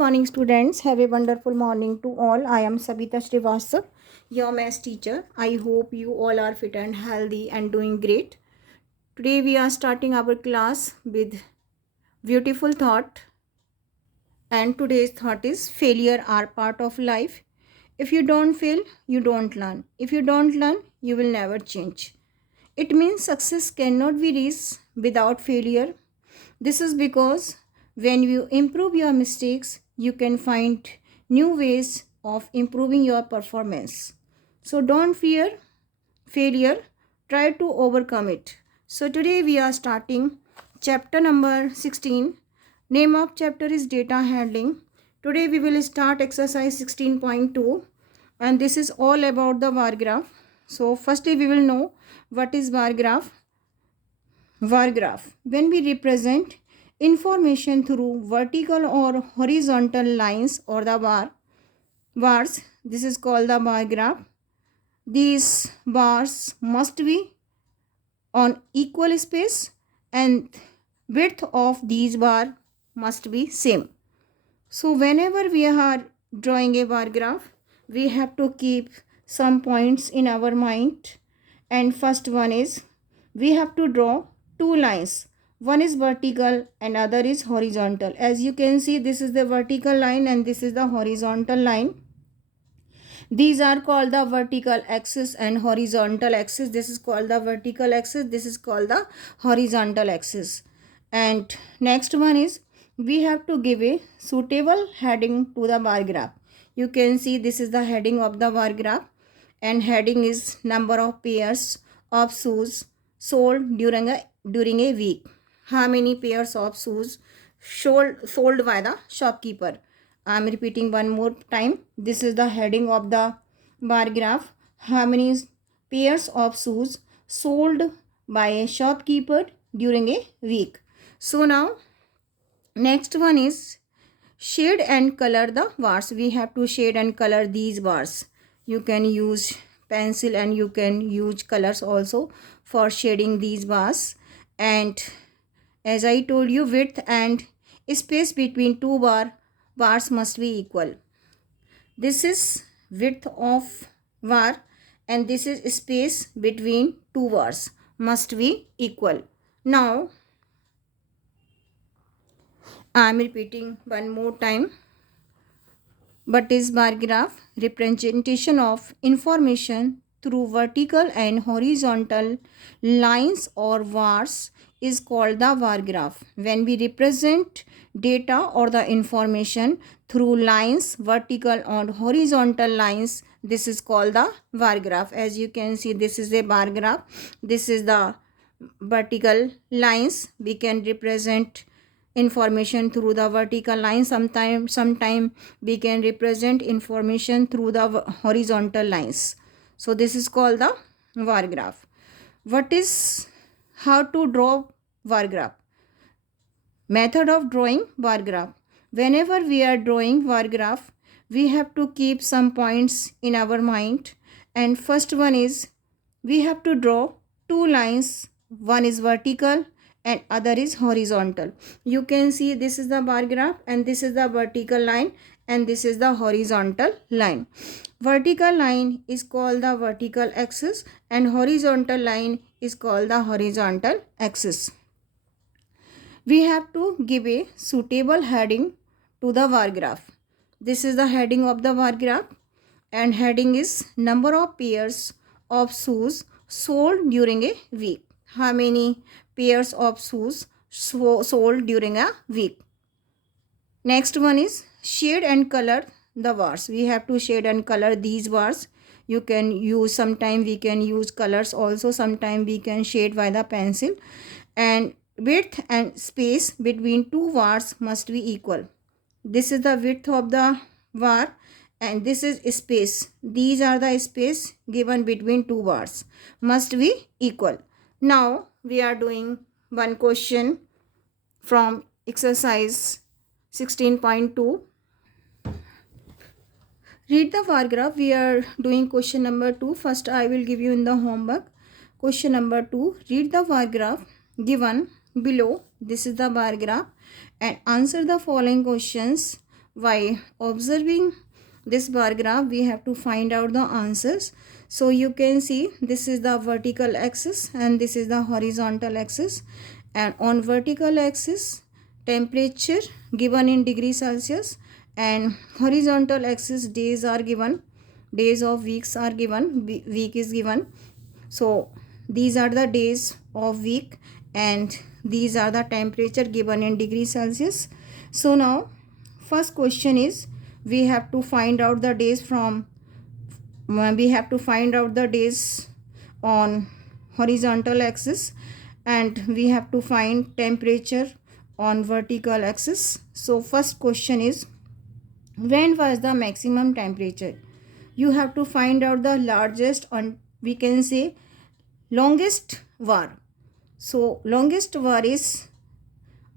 morning, students. Have a wonderful morning to all. I am Sabita Srivastava, your math teacher. I hope you all are fit and healthy and doing great. Today we are starting our class with beautiful thought, and today's thought is failure are part of life. If you don't fail, you don't learn. If you don't learn, you will never change. It means success cannot be reached without failure. This is because when you improve your mistakes, you can find new ways of improving your performance. So don't fear failure, try to overcome it. So today we are starting chapter number 16. Name of chapter is data handling. Today we will start exercise 16.2 and this is all about the bar graph. So firstly we will know what is bar graph. Bar graph. When we represent information through vertical or horizontal lines or the bars, this is called the bar graph. These bars must be on equal space and width of these bar must be same. So whenever we are drawing a bar graph, we have to keep some points in our mind. And first one is we have to draw two lines. One is vertical and other is horizontal. As you can see, this is the vertical line and this is the horizontal line. These are called the vertical axis and horizontal axis. This is called the vertical axis. This is called the horizontal axis. And next one is we have to give a suitable heading to the bar graph. You can see this is the heading of the bar graph and heading is number of pairs of shoes sold during a week. How many pairs of shoes sold by the shopkeeper? I am repeating one more time. This is the heading of the bar graph. How many pairs of shoes sold by a shopkeeper during a week? So now next one is shade and color the bars. We have to shade and color these bars. You can use pencil and you can use colors also for shading these bars. And as I told you, width and space between two bars must be equal. This is width of bar and this is space between two bars must be equal. Now I am repeating one more time. But is bar graph representation of information through vertical and horizontal lines or bars is called the bar graph. When we represent data or the information through lines, vertical or horizontal lines, this is called the bar graph. As you can see, this is a bar graph. This is the vertical lines. We can represent information through the vertical line. Sometime we can represent information through the horizontal lines. So this is called the bar graph. What is how to draw bar graph? Method of drawing bar graph. Whenever we are drawing bar graph, we have to keep some points in our mind. And first one is we have to draw two lines. One is vertical and other is horizontal. You can see this is the bar graph and this is the vertical line and this is the horizontal line. Vertical line is called the vertical axis and horizontal line is called the horizontal axis. We have to give a suitable heading to the bar graph. This is the heading of the bar graph and heading is number of pairs of shoes sold during a week. How many pairs of shoes sold during a week? Next one is shade and color the bars. We have to shade and color these bars. You can use, sometime we can use colors also, sometime we can shade by the pencil. And width and space between two bars must be equal. This is the width of the bar and this is space. These are the space given between two bars must be equal. Now we are doing one question from exercise 16.2. Read the bar graph. We are doing question number 2. First I will give you in the homework. Question number 2. Read the bar graph given below. This is the bar graph and answer the following questions. By observing this bar graph, we have to find out the answers. So you can see this is the vertical axis and this is the horizontal axis. And on vertical axis, temperature given in degree Celsius, and horizontal axis days are given, days of weeks are given, week is given. So these are the days of week and these are the temperature given in degree Celsius. So now first question is, we have to find out the days on horizontal axis, and we have to find temperature on vertical axis. So first question is, when was the maximum temperature? You have to find out the largest, on we can say longest var. So longest var is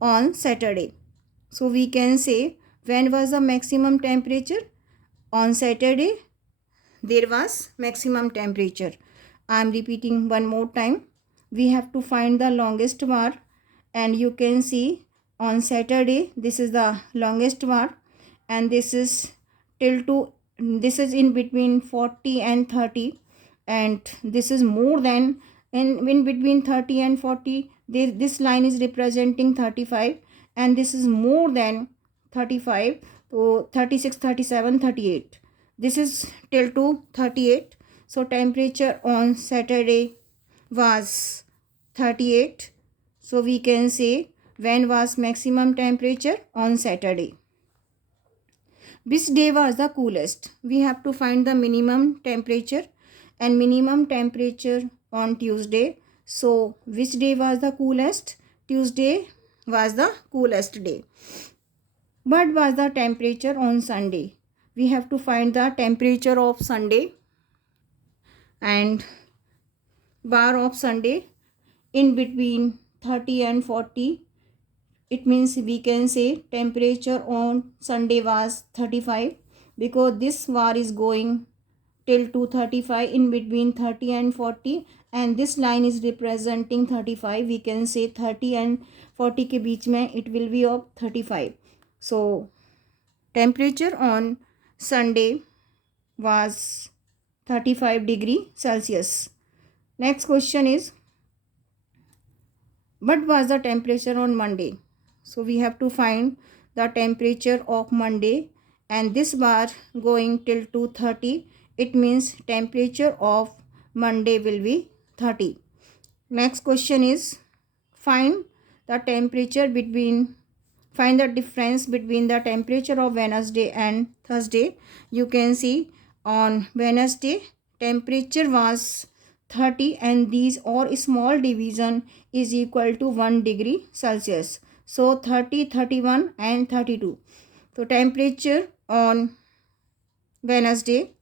on Saturday. So we can say, when was the maximum temperature? On Saturday there was maximum temperature. I am repeating one more time. We have to find the longest var, and you can see on Saturday this is the longest var, and this is this is in between 40 and 30, and this is more than in between 30 and 40. This line is representing 35, and this is more than 35, so 36, 37, 38. This is till to 38. So temperature on Saturday was 38. So we can say, when was maximum temperature? On Saturday. Which day was the coolest? We have to find the minimum temperature, and minimum temperature on Tuesday. So which day was the coolest? Tuesday was the coolest day. What was the temperature on Sunday? We have to find the temperature of Sunday, and bar of Sunday in between 30 and 40. It means we can say temperature on Sunday was 35, because this bar is going till to 35, in between 30 and 40, and this line is representing 35. We can say 30 and 40 के बीच में it will be of 35. So temperature on Sunday was 35 degree Celsius. Next question is, what was the temperature on Monday? So we have to find the temperature of Monday, and this bar going till to 30. It means temperature of Monday will be 30. Next question is, find the difference between the temperature of Wednesday and Thursday. You can see on Wednesday temperature was 30, and these or small division is equal to 1 degree Celsius. So 30, 31 and 32. So temperature on Wednesday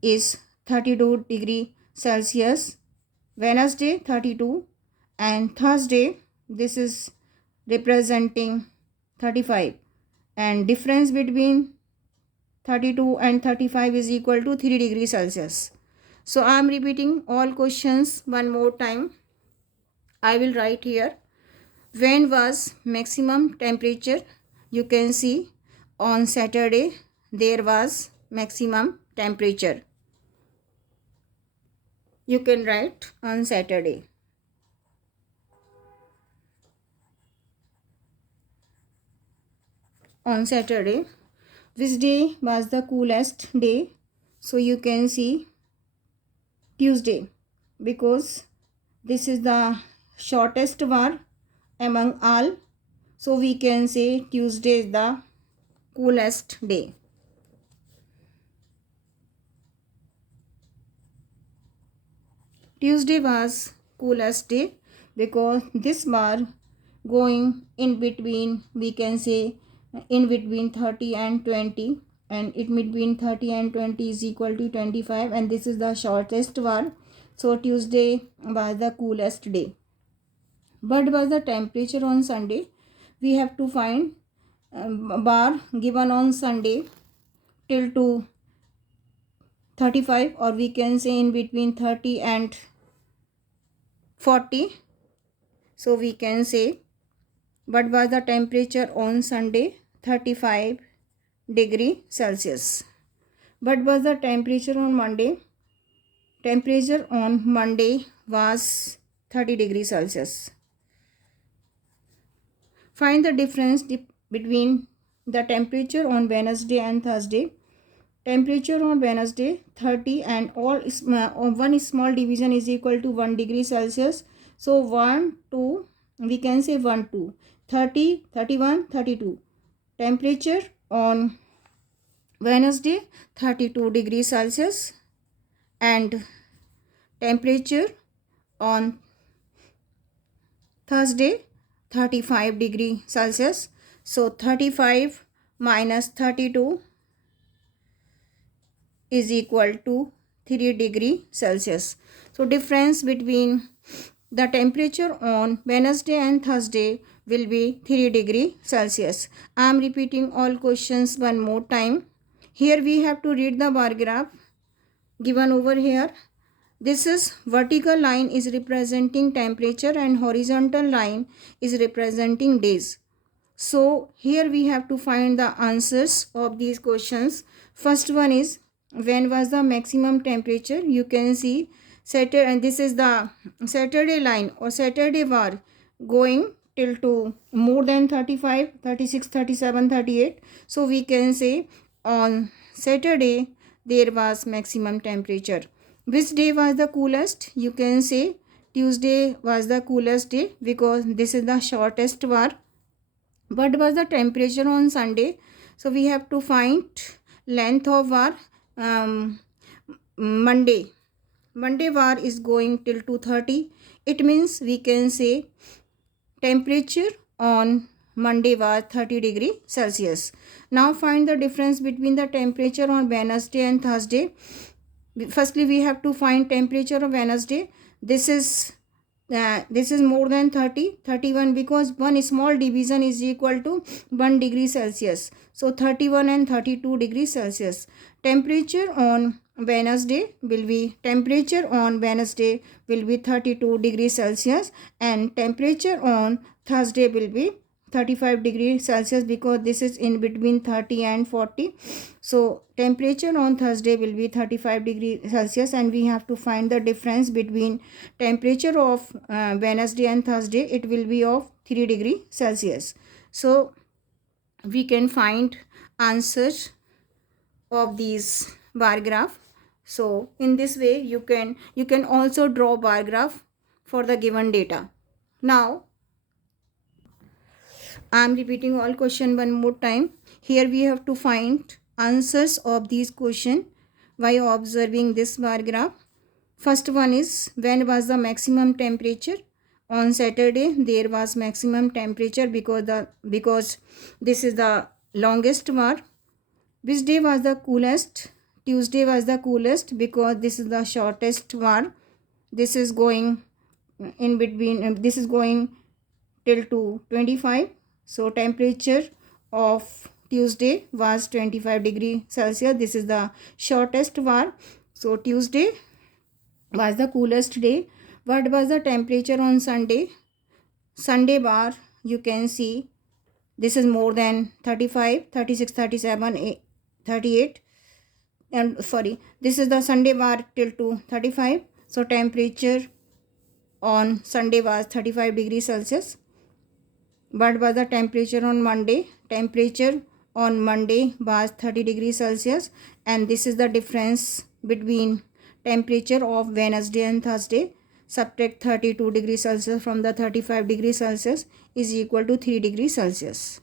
is 32 degree Celsius. Wednesday 32, and Thursday this is representing 35, and difference between 32 and 35 is equal to 3 degrees Celsius. So I am repeating all questions one more time. I will write here. When was maximum temperature? You can see on Saturday there was maximum temperature. You can write on Saturday. On Saturday, which day was the coolest day? So you can see Tuesday, because this is the shortest hour among all. So we can say Tuesday is the coolest day. Tuesday was coolest day, because this bar going in between, we can say in between 30 and 20, and it between 30 and 20 is equal to 25, and this is the shortest bar. So Tuesday was the coolest day. What was the temperature on Sunday? We have to find bar given on Sunday till to 35, or we can say in between 30 and 40. So we can say, what was the temperature on Sunday? 35 degree Celsius. What was the temperature on Monday? Temperature on Monday was 30 degrees Celsius. Find the difference between the temperature on Wednesday and Thursday. Temperature on Wednesday 30 and one small division is equal to 1 degree Celsius. So 1, 2, we can say 1, 2, 30, 31, 32. Temperature on Wednesday 32 degrees Celsius and temperature on Thursday 35 degree Celsius. So 35 minus 32 is equal to 3 degree Celsius. So difference between the temperature on Wednesday and Thursday will be 3 degree Celsius. I am repeating all questions one more time. Here we have to read the bar graph given over here. This is vertical line is representing temperature and horizontal line is representing days. So here we have to find the answers of these questions. First one is, when was the maximum temperature? You can see Saturday, and this is the Saturday line or Saturday bar going till to more than 35, 36, 37, 38. So we can say on Saturday there was maximum temperature. Which day was the coolest? You can say Tuesday was the coolest day because this is the shortest bar. What was the temperature on Sunday? So we have to find length of our Monday. Monday bar is going till 2:30. It means we can say temperature on Monday was 30 degree Celsius. Now find the difference between the temperature on Wednesday and Thursday. Firstly, we have to find temperature of Wednesday. This is more than 30, 31 because one small division is equal to 1 degree Celsius. So 31 and 32 degrees Celsius. Temperature on Wednesday will be 32 degrees Celsius and temperature on Thursday will be 35 degrees Celsius because this is in between 30 and 40. So temperature on Thursday will be 35 degrees Celsius and we have to find the difference between temperature of Wednesday and Thursday. It will be of 3 degree Celsius. So we can find answers of these bar graph. So in this way you can also draw bar graph for the given data. Now I am repeating all question one more time. Here we have to find answers of these question by observing this bar graph. First one is, when was the maximum temperature? On Saturday there was maximum temperature because this is the longest bar. Which day was the coolest? Tuesday was the coolest because this is the shortest bar. This is going in between, this is going till to 25. So temperature of Tuesday was 25 degree Celsius. This is the shortest bar. So Tuesday was the coolest day. What was the temperature on Sunday? Sunday bar, you can see this is more than 35, 36, 37, 38. And sorry, this is the Sunday bar till to 35. So temperature on Sunday was 35 degrees Celsius. What was the temperature on Monday? Temperature on Monday was 30 degrees Celsius and this is the difference between temperature of Wednesday and Thursday. Subtract 32 degrees Celsius from the 35 degrees Celsius is equal to 3 degrees Celsius.